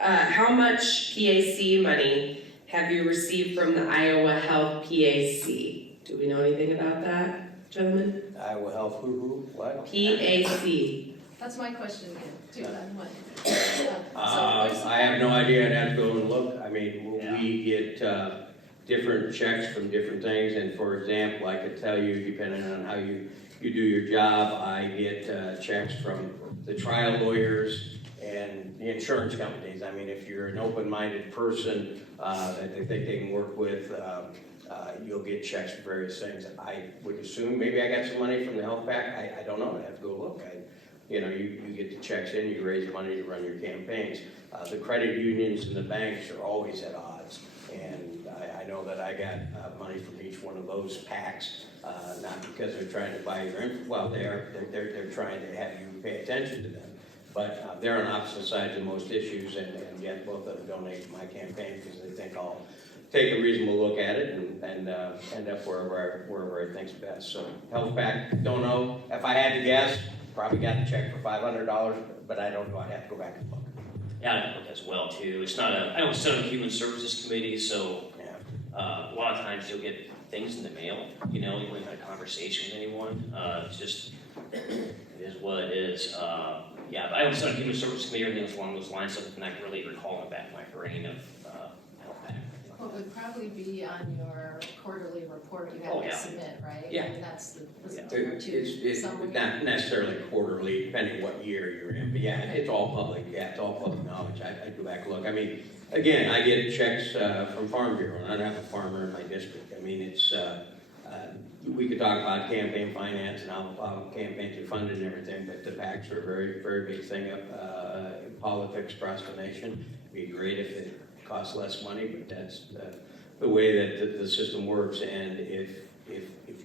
How much PAC money have you received from the Iowa Health PAC? Do we know anything about that, gentlemen? Iowa Health, what? PAC. That's my question again, too, on what? I have no idea, I'd have to go and look. I mean, Yeah. we get different checks from different things, and for example, I could tell you, depending on how you do your job, I get checks from the trial lawyers and the insurance companies. I mean, if you're an open-minded person that they think they can work with, you'll get checks for various things. I would assume maybe I got some money from the health pack. I don't know, I'd have to go look. You get the checks in, you raise money to run your campaigns. The credit unions and the banks are always at odds. And I know that I got money from each one of those packs, not because they're trying to buy your info. Well, they're trying to have you pay attention to them. But they're on opposite sides of most issues, and yet both of them donate to my campaign because they think I'll take a reasonable look at it and end up wherever I think's best. So health pack, don't know. If I had to guess, probably got a check for $500, but I don't know. I'd have to go back and look. Yeah, I look as well too. It's not I don't sit on the Human Services Committee, so a lot of times you'll get things in the mail, you haven't had a conversation with anyone. It's just, it is what it is. Yeah, but I don't sit on the Human Services Committee or anything along those lines, so I can really recall in back of my brain of health pack. Well, it would probably be on your quarterly report you have Oh, to yeah. submit, right? Yeah. And that's the It's summary. not necessarily quarterly, depending what year you're in, but yeah, it's all public. Yeah, it's all public knowledge. I go back and look. I mean, again, I get checks from Farm Bureau, and I don't have a farmer in my district. I mean, it's we could talk about campaign finance and how campaigns are funded and everything, but the PACs are a very, very big thing in politics across the nation. It'd be great if it cost less money, but that's the way that the system works. And if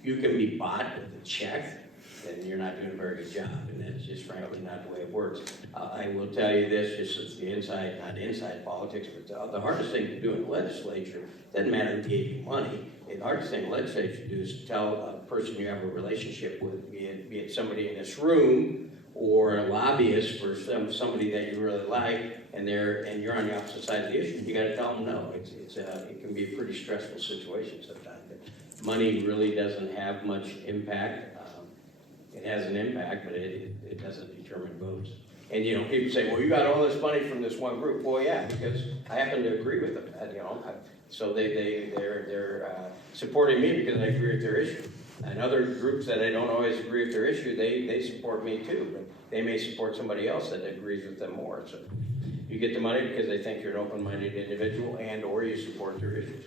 you can be bought with a check, then you're not doing a very good job, and that's just frankly not the way it works. I will tell you this, just as the not inside politics, but the hardest thing to do in the legislature, doesn't matter who gave you money, the hardest thing the legislature to do is to tell a person you have a relationship with, be it somebody in this room, or a lobbyist for somebody that you really like, and you're on the opposite side of the issue, you gotta tell them no. It can be a pretty stressful situation sometimes, but money really doesn't have much impact. It has an impact, but it doesn't determine votes. And people say, well, you got all this money from this one group. Well, yeah, because I happen to agree with them. So they're supporting me because I agree with their issue. And other groups that I don't always agree with their issue, they support me too. But they may support somebody else that agrees with them more. So you get the money because they think you're an open-minded individual and or you support their issues.